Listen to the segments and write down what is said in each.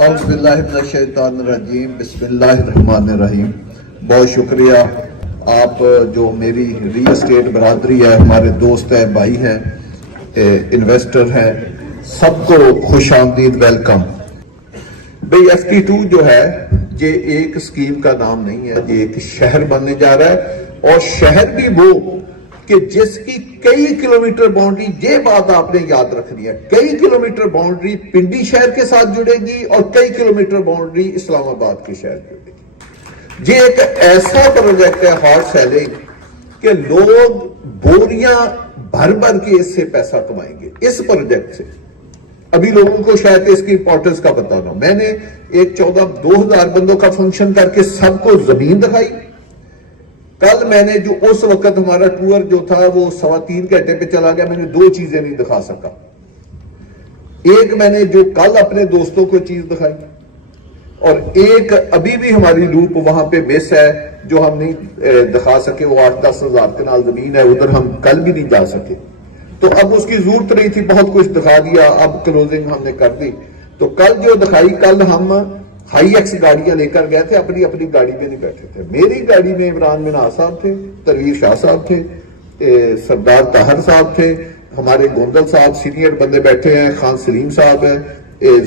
اعوذ باللہ من الشیطان الرجیم، بسم اللہ الرحمن الرحیم۔ بہت شکریہ آپ جو میری ریل اسٹیٹ برادری ہے، ہمارے دوست ہیں، بھائی ہیں، انویسٹر ہیں، سب کو خوش آمدید، ویلکم۔ بھئی FT2 جو ہے یہ ایک اسکیم کا نام نہیں ہے، یہ ایک شہر بننے جا رہا ہے، اور شہر بھی وہ کہ جس کی کئی کلومیٹر باؤنڈری، یہ بات آپ نے یاد رکھنی ہے، کئی کلومیٹر باؤنڈری پنڈی شہر کے ساتھ جڑے گی اور کئی کلومیٹر باؤنڈری اسلام آباد کے شہر جڑے گی۔ یہ ایک ایسا پروجیکٹ ہے ہارڈ سیلنگ کہ لوگ بوریاں بھر بھر کے اس سے پیسہ کمائیں گے اس پروجیکٹ سے۔ ابھی لوگوں کو شاید اس کی امپورٹنس کا پتہ نہ، میں نے ایک 14-2000 بندوں کا فنکشن کر کے سب کو زمین دکھائی۔ کل میں نے جو اس وقت ہمارا ٹور جو تھا وہ 3.25 گھنٹے پہ چلا گیا، میں نے 2 چیزیں نہیں دکھا سکا۔ ایک میں نے جو کل اپنے دوستوں کو چیز دکھائی، اور ایک ابھی بھی ہماری لوپ وہاں پہ مس ہے جو ہم نہیں دکھا سکے، وہ 8-10 ہزار کنال زمین ہے، ادھر ہم کل بھی نہیں جا سکے، تو اب اس کی ضرورت نہیں تھی، بہت کچھ دکھا دیا، اب کلوزنگ ہم نے کر دی۔ تو کل جو دکھائی، کل ہم ہائی ایکس گاڑیاں لے کر گئے تھے، اپنی گاڑی میں نہیں بیٹھے تھے۔ میری گاڑی میں عمران مناز صاحب تھے، تنویر شاہ صاحب تھے، سردار طاہر صاحب تھے، ہمارے گوندل صاحب سینئر بندے بیٹھے ہیں، خان سلیم صاحب ہیں،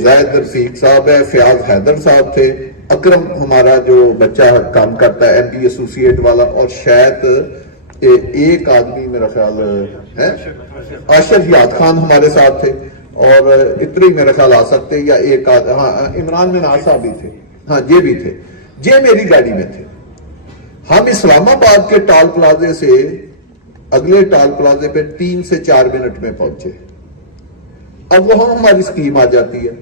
زید رفیق صاحب ہے، فیاض حیدر صاحب تھے، اکرم ہمارا جو بچہ کام کرتا ہے MD ایسوسیٹ والا، اور شاید ایک آدمی میرا خیال ہے اشرف یاد خان ہمارے ساتھ تھے، اور اتنے میرا خیال آ سکتے، یا ایک ہاں عمران مناز صاحب بھی تھے، ہاں یہ بھی تھے، یہ میری گاڑی میں تھے۔ ہم اسلام آباد کے ٹال پلازے سے اگلے ٹال پلازے پہ 3 سے 4 منٹ میں پہنچے۔ اب وہاں ہماری سکیم آ جاتی ہے،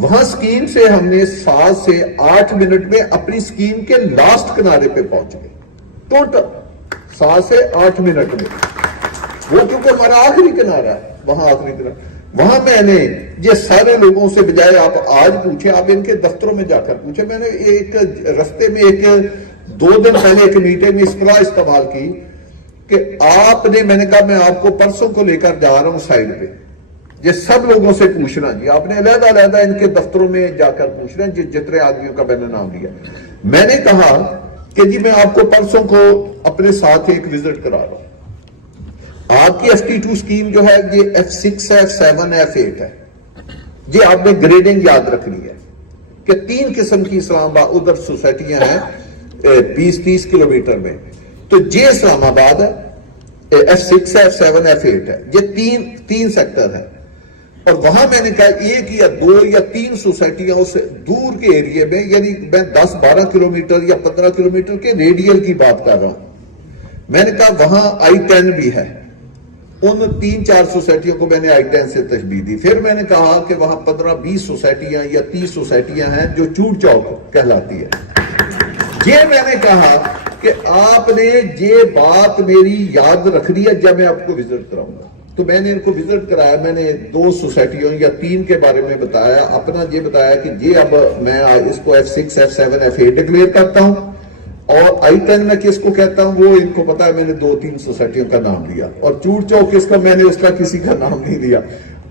وہاں سکیم سے ہم نے 7 سے 8 منٹ میں اپنی سکیم کے لاسٹ کنارے پہ پہنچ گئے، ٹوٹل 7 سے 8 منٹ میں، وہ کیونکہ ہمارا آخری کنارہ ہے، وہاں آخری کنارہ۔ وہاں میں نے یہ سارے لوگوں سے، بجائے آپ آج پوچھیں، آپ ان کے دفتروں میں جا کر پوچھیں، میں نے ایک رستے میں 2 دن پہلے ایک میٹنگ میں اصطلاح استعمال کی کہ آپ نے، میں نے کہا میں آپ کو پرسوں کو لے کر جا رہا ہوں سائڈ پہ، یہ سب لوگوں سے پوچھنا جی، آپ نے علیحدہ ان کے دفتروں میں جا کر پوچھنا جتنے آدمیوں کا میں نے نام لیا۔ میں نے کہا کہ جی میں آپ کو پرسوں کو اپنے ساتھ ایک وزٹ کرا رہا ہوں۔ آپ کی FT2 سکیم جو ہے یہ F6 ہے، F7 ہے، F8 ہے۔ یہ آپ نے گریڈنگ یاد رکھنی ہے کہ 3 قسم کی اسلام آباد ادھر سوسائٹیاں ہیں 20-30 کلومیٹر میں، تو یہ اسلام آباد ہے، F6 ہے، F7 ہے، F8 ہے، یہ تین سیکٹر ہے۔ اور وہاں میں نے کہا 1 یا 2 یا 3 سوسائٹیاں اس دور کے ایریے میں، یعنی میں 10-12 کلومیٹر یا 15 کلومیٹر کے ریڈیل کی بات کر رہا ہوں۔ میں نے کہا وہاں I-10 بھی ہے، ان 3-4 سوسائٹیوں کو میں نے I-10 سے تشبیہ دی۔ پھر میں نے کہا کہ وہاں 15-20 سوسائٹیاں یا 30 سوسائٹیاں ہیں جو چوٹ چوک کہلاتی ہے۔ یہ میں نے کہا کہ آپ نے یہ بات میری یاد رکھنی ہے جب میں آپ کو وزٹ کراؤں گا۔ تو میں نے ان کو وزٹ کرایا، میں نے 2 سوسائٹیوں یا 3 کے بارے میں بتایا، اپنا یہ بتایا کہ یہ اب میں اس کو F6 F7 F8 ڈکلیئر کرتا ہوں، اور I-10 میں کس کو کہتا ہوں وہ ان کو پتا ہے، میں نے 2-3 سوسائٹیوں کا نام لیا، اور چوٹ چوک کس کا، میں نے اس کا کسی کا نام نہیں لیا۔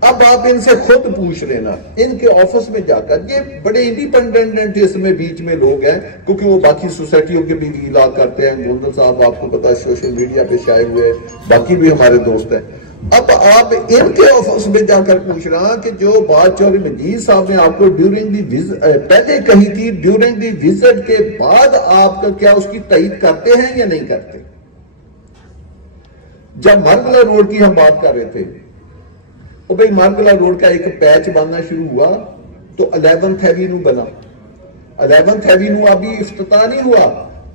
اب آپ ان سے خود پوچھ لینا، ان کے آفس میں جا کر، یہ بڑے انڈیپینڈنٹ اس میں بیچ میں لوگ ہیں کیونکہ وہ باقی سوسائٹیوں کے بھی علاج کرتے ہیں، گوندل صاحب آپ کو پتا ہے سوشل میڈیا پہ شائع ہوئے، باقی بھی ہمارے دوست ہیں۔ اب آپ ان کے آفس میں جا کر پوچھ رہا کہ جو بات چوہدری مجید صاحب نے آپ کو پہلے کہی تھی، ڈیورنگ دی وزٹ کے بعد آپ کا کیا اس کی تائید کرتے ہیں یا نہیں کرتے؟ جب مارگلہ روڈ کی ہم بات کر رہے تھے، بھئی مارگلہ روڈ کا ایک پیچ بننا شروع ہوا تو 11th ایوینیو بنا۔ 11th ایوینیو ابھی افتتاح نہیں ہوا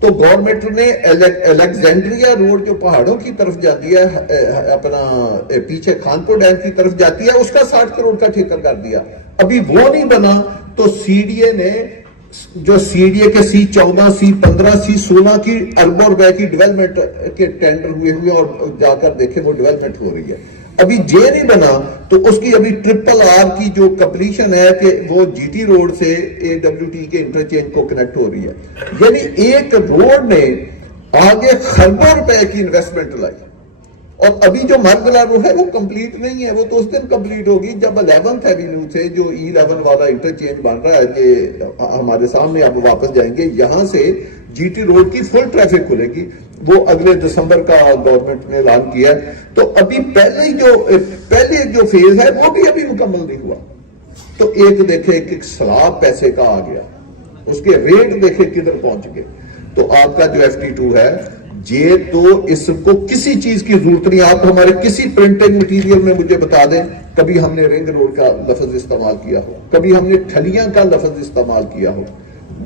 تو گورنمنٹ نے الیگزینڈریا روڈ جو پہاڑوں کی طرف جاتی ہے، اپنا پیچھے خانپور ڈیم کی طرف جاتی ہے، اس کا 60 کروڑ کا ٹھیکہ کر دیا۔ ابھی وہ نہیں بنا تو CDA نے، جو CDA کے C14 C15 C16 کی اربوں روپے کی ڈیولپمنٹ کے ٹینڈر ہوئے اور جا کر دیکھیں وہ ڈیولپمنٹ ہو رہی ہے، ابھی جے نہیں بنا تو اس کی ابھی RRR کی جو کمپلیشن ہے کہ وہ GT روڈ سے AWT کے انٹرچینج کو کنیکٹ ہو رہی ہے، یعنی ایک روڈ نے آگے خربوں روپے کی انویسٹمنٹ لائی، اور ابھی جو مرگلا رو ہے وہ کمپلیٹ نہیں ہے, وہ تو اس دن کمپلیٹ ہوگی جب 11th ایوینیو سے جو E11 والا انٹرچینج بن رہا ہے, یہ ہمارے سامنے اب واپس جائیں گے, یہاں سے جی ٹی روڈ کی فل ٹریفک کھلے گی, وہ اگلے دسمبر کا گورنمنٹ نے اعلان کیا ہے. تو ابھی پہلے جو فیز ہے وہ بھی ابھی مکمل نہیں ہوا. تو ایک دیکھے ایک سلاب پیسے کا آ گیا, اس کے ریٹ دیکھے کدھر پہنچ گئے. تو آپ کا جو FT2 ہے یہ تو اس کو کسی چیز کی ضرورت نہیں. آپ ہمارے کسی پرنٹنگ مٹیریل میں مجھے بتا دیں کبھی ہم نے رنگ روڈ کا لفظ استعمال کیا ہو, کبھی ہم نے ٹھلیاں کا لفظ استعمال کیا ہو.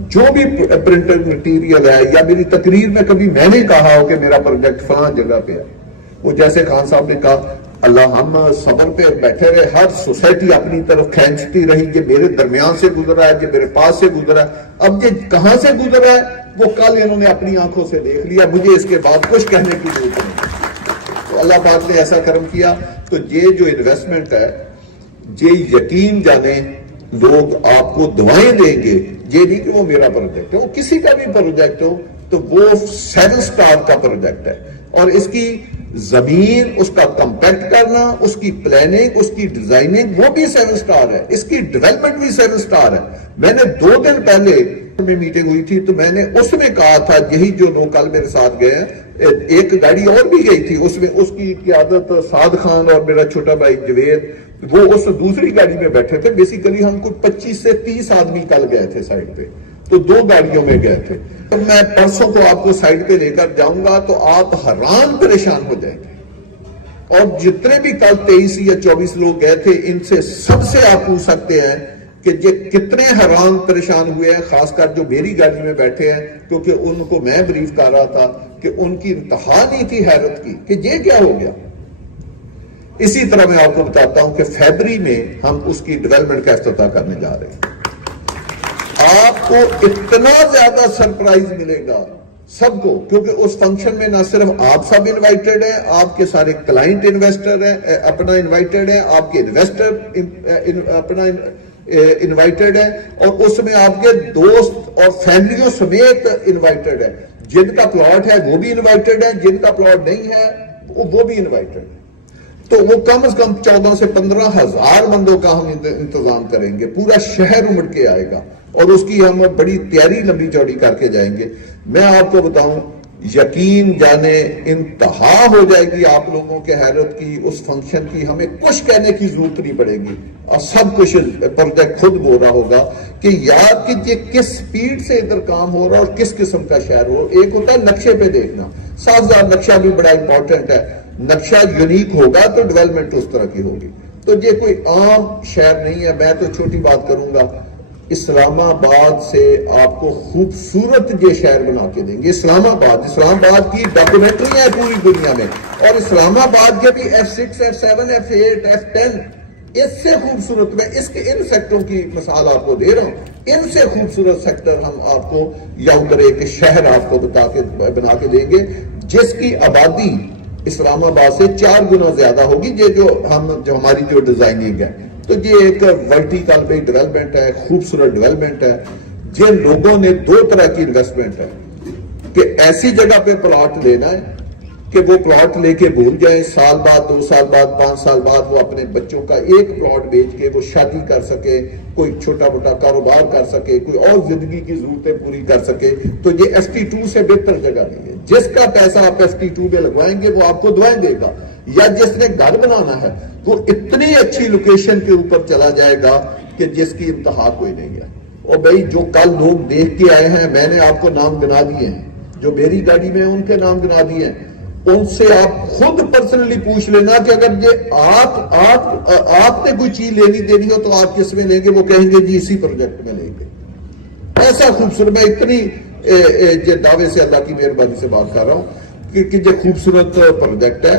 جو بھی پرنٹنگ مٹیریل ہے یا میری تقریر میں کبھی میں نے کہا ہو کہ میرا پروجیکٹ فلاں جگہ پہ ہے, وہ جیسے خان صاحب نے کہا اللہ ہم صبر پہ بیٹھے رہے, ہر سوسائٹی اپنی طرف کھینچتی رہی کہ میرے درمیان سے گزرا ہے, کہ میرے پاس سے گزرا ہے. اب یہ کہاں سے گزرا ہے وہ کل انہوں نے اپنی آنکھوں سے دیکھ لیا, مجھے اس کے بعد کچھ کہنے کی ضرورت نہیں. تو اللہ پاک نے ایسا کرم کیا. تو یہ جو انویسٹمنٹ ہے یہ یقین جانے لوگ آپ کو دعائیں دیں گے, یہ نہیں کہ وہ میرا پروجیکٹ ہے, وہ کسی کا بھی پروجیکٹ ہو تو وہ 7 سٹار کا پروجیکٹ ہے. اور اس کی زمین, اس کا کمپیکٹ کرنا, اس کی پلاننگ, اس کی ڈیزائننگ وہ بھی 7 سٹار ہے, اس کی ڈیولپمنٹ بھی 7 سٹار ہے. میں نے 2 دن پہلے میں میٹنگ ہوئی تھی تو میں نے اس میں کہا تھا, یہی جو لوگ کل میرے ساتھ گئے ہیں, ایک گاڑی اور بھی گئی تھی, اس میں اس کی قیادت سعد خان اور میرا چھوٹا بھائی جوید, وہ اس دوسری گاڑی میں بیٹھے تھے. بیسیکلی ہم کچھ 25 سے 30 آدمی کل گئے تھے سائٹ پہ, تو 2 گاڑیوں میں گئے تھے. تو میں پرسوں کو آپ کو سائٹ پہ لے کر جاؤں گا تو آپ حیران پریشان ہو جائیں گے. اور جتنے بھی کل 23 یا 24 لوگ گئے تھے ان سے سب سے آپ پوچھ سکتے ہیں کہ یہ کتنے حیران پریشان ہوئے ہیں, خاص کر جو میری گاڑی میں بیٹھے ہیں, کیونکہ ان کو میں بریف کر رہا تھا کہ ان کی انتہا نہیں تھی حیرت کی کہ یہ کیا ہو گیا. اسی طرح میں آپ کو بتاتا ہوں کہ فیبری میں ہم اس کی ڈیولپمنٹ کا افتتاح کرنے جا رہے ہیں. آپ کو اتنا زیادہ سرپرائز ملے گا سب کو, کیونکہ اس فنکشن میں نہ صرف آپ سب انوائٹڈ ہیں, آپ کے سارے کلائنٹ انویسٹر ہیں اپنا انوائٹڈ ہیں, آپ کے انویسٹر اپنا انوائٹڈ ہیں, اور اس میں آپ کے دوست اور فیملیوں سمیت انوائٹڈ ہیں. جن کا پلاٹ ہے وہ بھی انوائٹڈ ہیں, جن کا پلاٹ نہیں ہے وہ بھی انوائٹڈ ہیں. تو وہ کم از کم 14 سے 15 ہزار بندوں کا ہم انتظام کریں گے. پورا شہر امڑ کے آئے گا اور اس کی ہم بڑی تیاری لمبی چوڑی کر کے جائیں گے. میں آپ کو بتاؤں, یقین جانے انتہا ہو جائے گی آپ لوگوں کے حیرت کی. اس فنکشن کی ہمیں کچھ کہنے کی ضرورت نہیں پڑے گی, اور سب کچھ پروجیکٹ خود بول رہا ہوگا کہ یار کہ یہ کس سپیڈ سے ادھر کام ہو رہا ہے اور کس قسم کا شہر ہو. ایک ہوتا ہے نقشے پہ دیکھنا, سازگار نقشہ بھی بڑا امپورٹنٹ ہے, نقشہ یونیک ہوگا تو ڈیولپمنٹ اس طرح کی ہوگی. تو یہ کوئی عام شہر نہیں ہے. میں تو چھوٹی بات کروں گا, اسلام آباد سے آپ کو خوبصورت یہ شہر بنا کے دیں گے. اسلام آباد کی ڈاکومنٹری ہے پوری دنیا میں, اور اسلام آباد کے بھی F6, F7, F8, F10 اس سے خوبصورت, میں اس کے ان سیکٹروں کی مثال آپ کو دے رہا ہوں, ان سے خوبصورت سیکٹر ہم آپ کو یا ادھر ایک شہر آپ کو بنا کے دیں گے جس کی آبادی اسلام آباد سے 4 گنا زیادہ ہوگی. یہ جو ہماری جو ڈیزائننگ ہے, تو یہ ایک ورٹیکل پہ ڈیولپمنٹ ہے, خوبصورت ڈیولپمنٹ ہے. جن لوگوں نے 2 طرح کی انویسٹمنٹ ہے کہ ایسی جگہ پہ پلاٹ لینا ہے کہ وہ پلاٹ لے کے بھول جائیں, سال بعد 2 سال بعد 5 سال بعد وہ اپنے بچوں کا ایک پلاٹ بیچ کے وہ شادی کر سکے, کوئی چھوٹا موٹا کاروبار کر سکے, کوئی اور زندگی کی ضرورتیں پوری کر سکے. تو یہ FT2 سے بہتر جگہ نہیں ہے. جس کا پیسہ آپ FT2 میں لگوائیں گے وہ آپ کو دعائیں دے گا, یا جس نے گھر بنانا ہے وہ اتنی اچھی لوکیشن کے اوپر چلا جائے گا کہ جس کی انتہا کوئی نہیں ہے. اور بھائی جو کل لوگ دیکھ کے آئے ہیں, میں نے آپ کو نام گنا دیے ہیں, جو میری گاڑی میں ان کے نام گنا دیے ہیں, ان سے آپ خود پرسنلی پوچھ لینا کہ اگر یہ آپ نے کوئی چیز لینی دینی ہو تو آپ کس میں لیں گے. وہ کہیں گے جی اسی پروجیکٹ میں لیں گے. ایسا خوبصورت, میں اتنی یہ دعوے سے اللہ کی مہربانی سے بات کر رہا ہوں کہ یہ خوبصورت پروجیکٹ ہے.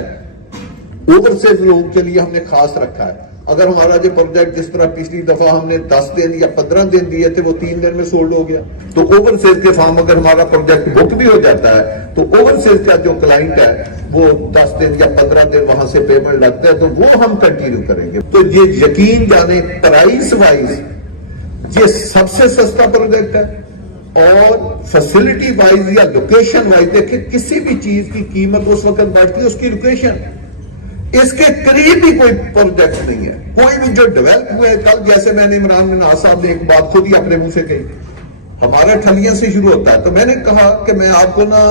اوورسیز لوگوں کے لیے ہم نے خاص رکھا ہے. اگر ہمارا جو پروجیکٹ جس طرح پچھلی دفعہ ہم نے 10 دن یا 15 دن دیے تھے وہ 3 دن میں سولڈ ہو گیا, تو اوورسیز کے فارم اگر ہمارا پروجیکٹ بک بھی ہو جاتا ہے تو اوورسیز کا جو کلائنٹ ہے وہ 10 دن یا 15 دن وہاں سے پیمنٹ لگتا ہے, تو وہ ہم کنٹینیو کریں گے. تو یہ یقین جانے پرائس وائز یہ سب سے سستا پروجیکٹ ہے, اور فیسلٹی وائز یا لوکیشن وائز دیکھیں کسی بھی چیز کی قیمت اس وقت بڑھتی ہے اس کی لوکیشن. اس کے قریب بھی کوئی پروجیکٹ نہیں ہے، کوئی بھی جو ڈیولپ ہوئے. کل جیسے میں نے عمران بن ناز صاحب نے ایک بات خود ہی اپنے منہ سے کہی، ہمارا ٹھلیاں سے شروع ہوتا ہے، تو میں نے کہا کہ میں آپ کو نا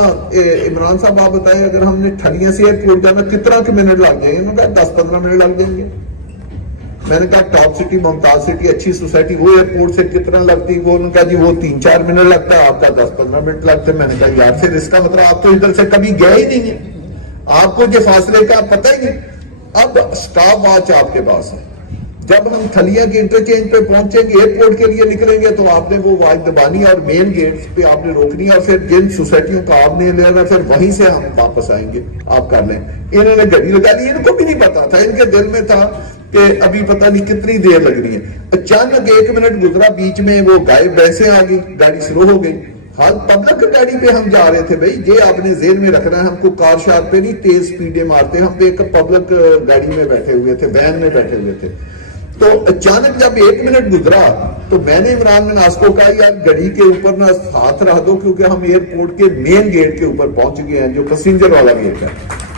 عمران صاحب آپ بتائیں اگر ہم نے ٹھلیاں سے ایئرپورٹ جانا کتنا منٹ لگ جائیں گے؟ انہوں نے کہا 10-15 منٹ لگ جائیں گے. میں نے کہا ٹاپ سٹی ممتاز سٹی اچھی سوسائٹی وہ ایئرپورٹ سے کتنا لگتی؟ وہ انہوں نے کہا جی وہ 3-4 منٹ لگتا ہے، آپ کا 10-15 منٹ لگتے. میں نے کہا یار پھر اس کا مطلب آپ تو ادھر سے کبھی گئے ہی نہیں ہیں، آپ کو یہ فاصلے کا پتہ ہی نہیں. اب سٹاپ واچ آپ کے پاس ہے، جب ہم تھلیاں کے انٹرچینج پہ پہنچیں گے ایئرپورٹ کے لیے نکلیں گے تو آپ نے وہ واچ دبانی اور مین گیٹس پہ آپ نے روکنی اور پھر جن سوسائٹیوں کا آپ نے لینا پھر وہیں سے ہم واپس آئیں گے، آپ کر لیں. انہوں نے گاڑی لگا لی، ان کو بھی نہیں پتا تھا، ان کے دل میں تھا کہ ابھی پتہ نہیں کتنی دیر لگ رہی ہے. اچانک 1 منٹ گزرا، بیچ میں وہ گائب ویسے آ گئی، گاڑی سلو ہو گئی. ہاں پبلک گاڑی پہ ہم جا رہے تھے بھائی، یہ آپ نے ذہن میں رکھنا ہے، ہم کو کار شار پہ نہیں تیز سپیڈیں مارتے، ہم پہ ایک پبلک گاڑی میں بیٹھے ہوئے تھے، وین میں بیٹھے ہوئے تھے. تو اچانک جب 1 منٹ گزرا تو میں نے عمران بن ناز کو کہا یار گاڑی کے اوپر نہ ہاتھ رکھ دو کیونکہ ہم ایئرپورٹ کے مین گیٹ کے اوپر پہنچ گئے ہیں جو پیسنجر والا گیٹ ہے.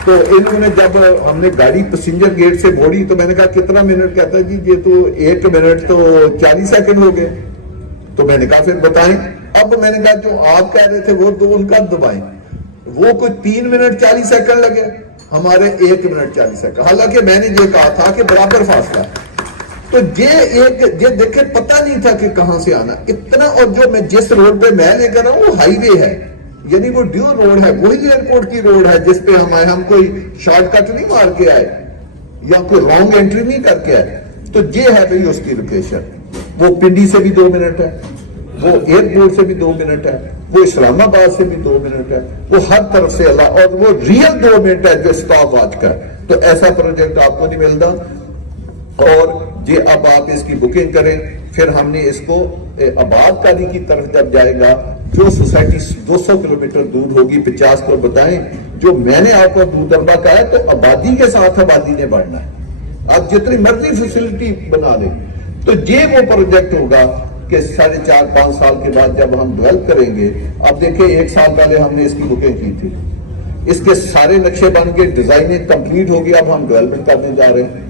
تو انہوں نے جب ہم نے گاڑی پیسنجر گیٹ سے موڑی تو میں نے کہا کتنا منٹ؟ کہتا ہے جی یہ تو 1 منٹ تو 40 سیکنڈ ہو گئے. تو میں نے کہا پھر بتائیں. اب میں نے کہا جو آپ کہہ رہے تھے وہ تو ان کا دبائیں، وہ کوئی 3 منٹ 40 سیکنڈ لگے، ہمارے 1 منٹ 40 سیکنڈ، حالانکہ میں نے یہ کہا تھا کہ برابر فاصلہ. تو یہ دیکھیں پتہ نہیں تھا کہ کہاں سے آنا اتنا. اور جو میں جس روڈ پہ میں لے کر رہا ہوں وہ ہائی وے ہے، یعنی وہ ڈیو روڈ ہے، وہی ایئرپورٹ کی روڈ ہے جس پہ ہم آئے. ہم کوئی شارٹ کٹ نہیں مار کے آئے یا کوئی رانگ انٹری نہیں کر کے آئے. تو یہ ہے بھئی اس کی لوکیشن. وہ پنڈی سے بھی 2 منٹ ہے، وہ ایئرپورٹ سے بھی 2 منٹ ہے، وہ اسلام آباد سے بھی 2 منٹ ہے، وہ ہر طرف سے اللہ، اور وہ ریئل 2 منٹ ہے جو اسٹاپ واچ کا. تو ایسا پروجیکٹ آپ کو نہیں ملتا. اور یہ اب آپ اس کی بکنگ کریں، پھر ہم نے اس کو آباد کاری کی طرف جب جائے گا جو سوسائٹی 200 کلومیٹر دور ہوگی 50 کو بتائیں. جو میں نے آپ کو دور دبا کہا ہے تو آبادی کے ساتھ آبادی نے بڑھنا ہے. آپ جتنی مرضی فیسلٹی بنا لیں. تو یہ وہ پروجیکٹ ہوگا کہ 4.5-5 سال کے بعد جب ہم ڈیولپ کریں گے. اب دیکھیں 1 سال پہلے ہم نے اس کی بکنگ کی تھی، اس کے سارے نقشے بن کے ڈیزائننگ کمپلیٹ ہوگی، اب ہم ڈیولپمنٹ کرنے جا رہے ہیں.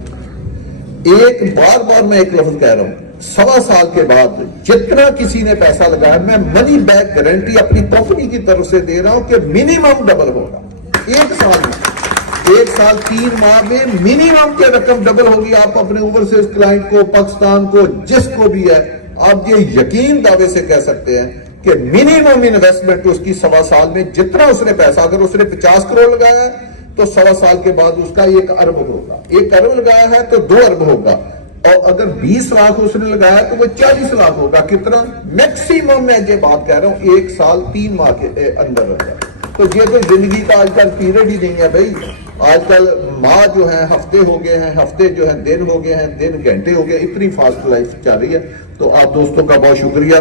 بار میں ایک لفظ کہہ رہا ہوں، 1.25 سال کے بعد جتنا کسی نے پیسہ لگایا میں منی بیک گارنٹی اپنی کمپنی کی طرف سے دے رہا ہوں کہ منیمم ڈبل ہوگا. 1 سال میں، 1 سال 3 ماہ میں منیمم کی رقم ڈبل ہوگی. آپ اپنے اوورسیز کلائنٹ کو، پاکستان کو، جس کو بھی ہے آپ یہ یقین دعوے سے کہہ سکتے ہیں کہ منیمم انویسٹمنٹ اس کی 1.25 سال میں جتنا اس نے پیسہ، اگر اس نے 50 کروڑ لگایا ہے تو 1.25 سال کے بعد اس کا 1 ارب ہوگا. 1 ارب لگایا ہے تو 2 ارب ہوگا. اور اگر 20 لاکھ اس نے لگایا تو وہ 40 لاکھ ہوگا. کتنا میکسیمم میں یہ بات کہہ رہا ہوں 1 سال 3 ماہ کے اندر رہتا ہے. تو یہ تو زندگی کا آج کل پیریڈ ہی نہیں ہے بھائی. آج کل ماہ جو ہیں ہفتے ہو گئے ہیں، ہفتے جو ہیں دن ہو گئے ہیں، دن گھنٹے ہو گئے. اتنی فاسٹ لائف چل رہی ہے. تو آپ دوستوں کا بہت شکریہ.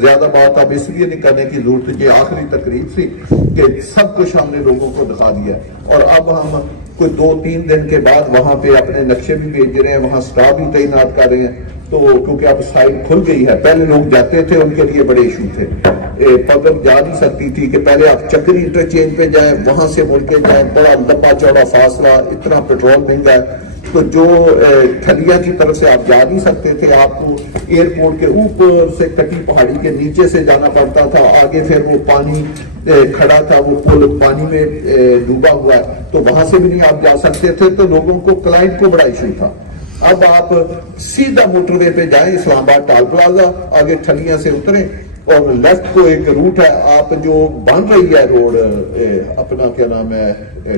زیادہ بات اب اس لیے نہیں کرنے کی ضرورت، یہ آخری تقریب تھی کہ سب کچھ ہم نے لوگوں کو دکھا دیا. اور اب ہم کوئی 2-3 دن کے بعد وہاں پہ اپنے نقشے بھی بھیج رہے ہیں، وہاں سٹاف بھی تعینات کر رہے ہیں. تو کیونکہ اب سائٹ کھل گئی ہے، پہلے لوگ جاتے تھے ان کے لیے بڑے ایشو تھے. پبلک جا نہیں سکتی تھی کہ پہلے آپ چکری انٹرچینج پہ جائیں، وہاں سے مڑ کے جائیں، بڑا لمبا چوڑا فاصلہ، اتنا پیٹرول مہنگا ہے. تو جو تھلیاں کی طرف سے آپ جا نہیں سکتے تھے، آپ کو ایئرپورٹ کے اوپر سے کٹی پہاڑی کے نیچے سے جانا پڑتا تھا. آگے پھر وہ پانی کھڑا تھا، وہ پل پانی میں ڈوبا ہوا ہے، تو وہاں سے بھی نہیں آپ جا سکتے تھے. تو لوگوں کو، کلائنٹ کو بڑا ایشو تھا. اب آپ سیدھا موٹر وے پہ جائیں، اسلام آباد ٹال پلازا، آگے ٹھلیاں سے اتریں اور لیفٹ کو ایک روٹ ہے، آپ جو بن رہی ہے روڈ اپنا کیا نام ہے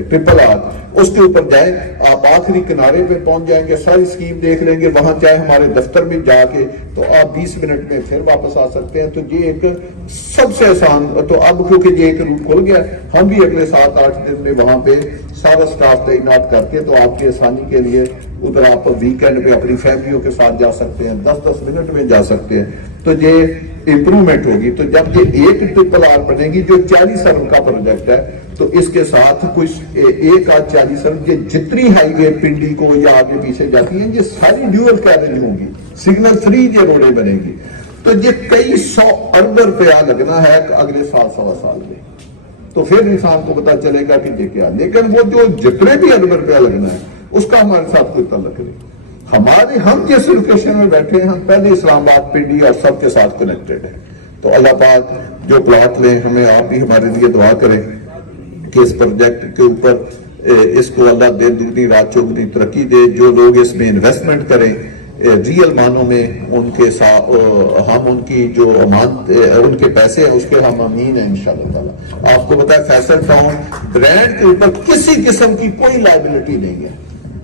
ٹرپل آر، اس کے اوپر جائیں. آپ آخری کنارے پہ پہنچ جائیں گے، ساری اسکیم دیکھ لیں گے. وہاں چاہے ہمارے دفتر میں جا کے تو آپ 20 منٹ میں پھر واپس آ سکتے ہیں. تو یہ ایک سب سے آسان. تو اب کیونکہ یہ ایک روٹ کھل گیا، ہم بھی اگلے 7-8 دن میں وہاں پہ سارا سٹاف تعینات کر کے، تو آپ کی آسانی کے لیے ادھر آپ ویکینڈ پہ اپنی فیملیوں کے ساتھ جا سکتے ہیں، 10-10 منٹ میں جا سکتے ہیں. تو یہ امپرومنٹ ہوگی. تو جب یہ ایک ٹرپل آر بنے گی جو 40 ارب کا پروجیکٹ ہے، تو اس کے ساتھ کچھ 1-40 ارب، یہ جتنی ہائی وے پنڈی کو یا آگے پیچھے جاتی ہیں، یہ ساری ڈیول کیریج ہوں گی، سگنل فری یہ روڈیں بنے گی. تو یہ کئی 100 ارب روپیہ لگنا ہے اگلے 7-سوا سال میں. تو پھر انسان کو پتا چلے گا کہ یہ کیا. لیکن وہ جو جتنے بھی ارب روپیہ لگنا ہے اس کا ہمارے ساتھ کوئی تعلق نہیں. ہم جس لوکیشن میں بیٹھے ہیں ہم پہلے اسلام آباد پنڈی اور سب کے ساتھ کنیکٹڈ ہیں. تو اللہ پاک جو پلاٹ لیں ہمیں آپ بھی ہمارے لیے دعا کریں کہ اس پروجیکٹ کے اوپر اس کو اللہ دن دگنی رات چوگنی ترقی دے. جو لوگ اس میں انویسٹمنٹ کریں ریئل معنوں میں ان کے ساتھ ہم ان کی جو امانت ان کے پیسے ہیں اس کے ہم امین ہیں انشاءاللہ تعالی. آپ کو پتا ہے فیصل ٹاؤن برانڈ کے اوپر کسی قسم کی کوئی لائبلٹی نہیں ہے,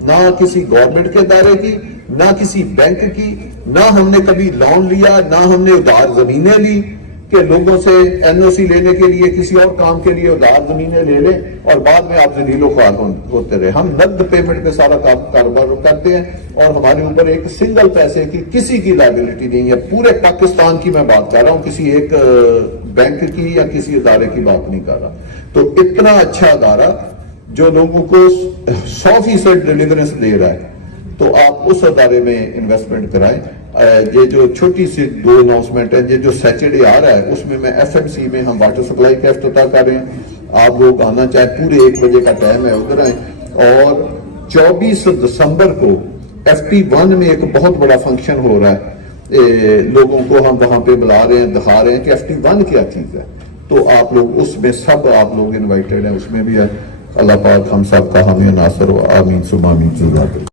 نہ کسی گورنمنٹ کے ادارے کی, نہ کسی بینک کی, نہ ہم نے کبھی لون لیا, نہ ہم نے ادار زمینیں لی کہ لوگوں سے این او سی لینے کے لیے کسی اور کام کے لیے ادار زمینیں لے لیں اور بعد میں آپ ذلیل و خوار ہوتے رہے. ہم نقد پیمنٹ پہ سارا کاروبار کرتے ہیں اور ہمارے اوپر ایک سنگل پیسے کی کسی کی لائبلٹی نہیں ہے. پورے پاکستان کی میں بات کر رہا ہوں, کسی ایک بینک کی یا کسی ادارے کی بات نہیں کر رہا. تو اتنا اچھا ادارہ جو لوگوں کو 100% ڈیلیورنس دے رہا ہے, تو آپ اس ادارے میں انویسٹمنٹ کرائیں. یہ جو چھوٹی سی 2 اناؤنسمنٹ ہیں, یہ جو سیٹرڈے آ رہا ہے اس میں ایف ایم سی میں ہم واٹر سپلائی کا افتتاح کر رہے ہیں. آپ لوگ آنا چاہیں پورے 1 بجے کا ٹائم ہے, ادھر آئیں. اور 24 دسمبر کو FT1 میں ایک بہت بڑا فنکشن ہو رہا ہے, لوگوں کو ہم وہاں پہ بلا رہے ہیں, دکھا رہے ہیں کہ FT1 کیا چیز ہے. تو آپ لوگ اس میں سب آپ لوگ انوائٹیڈ ہیں, اس میں بھی ہے. اللہ پاک ہم سب کا ہمیں ناصر و آمین ثم آمین.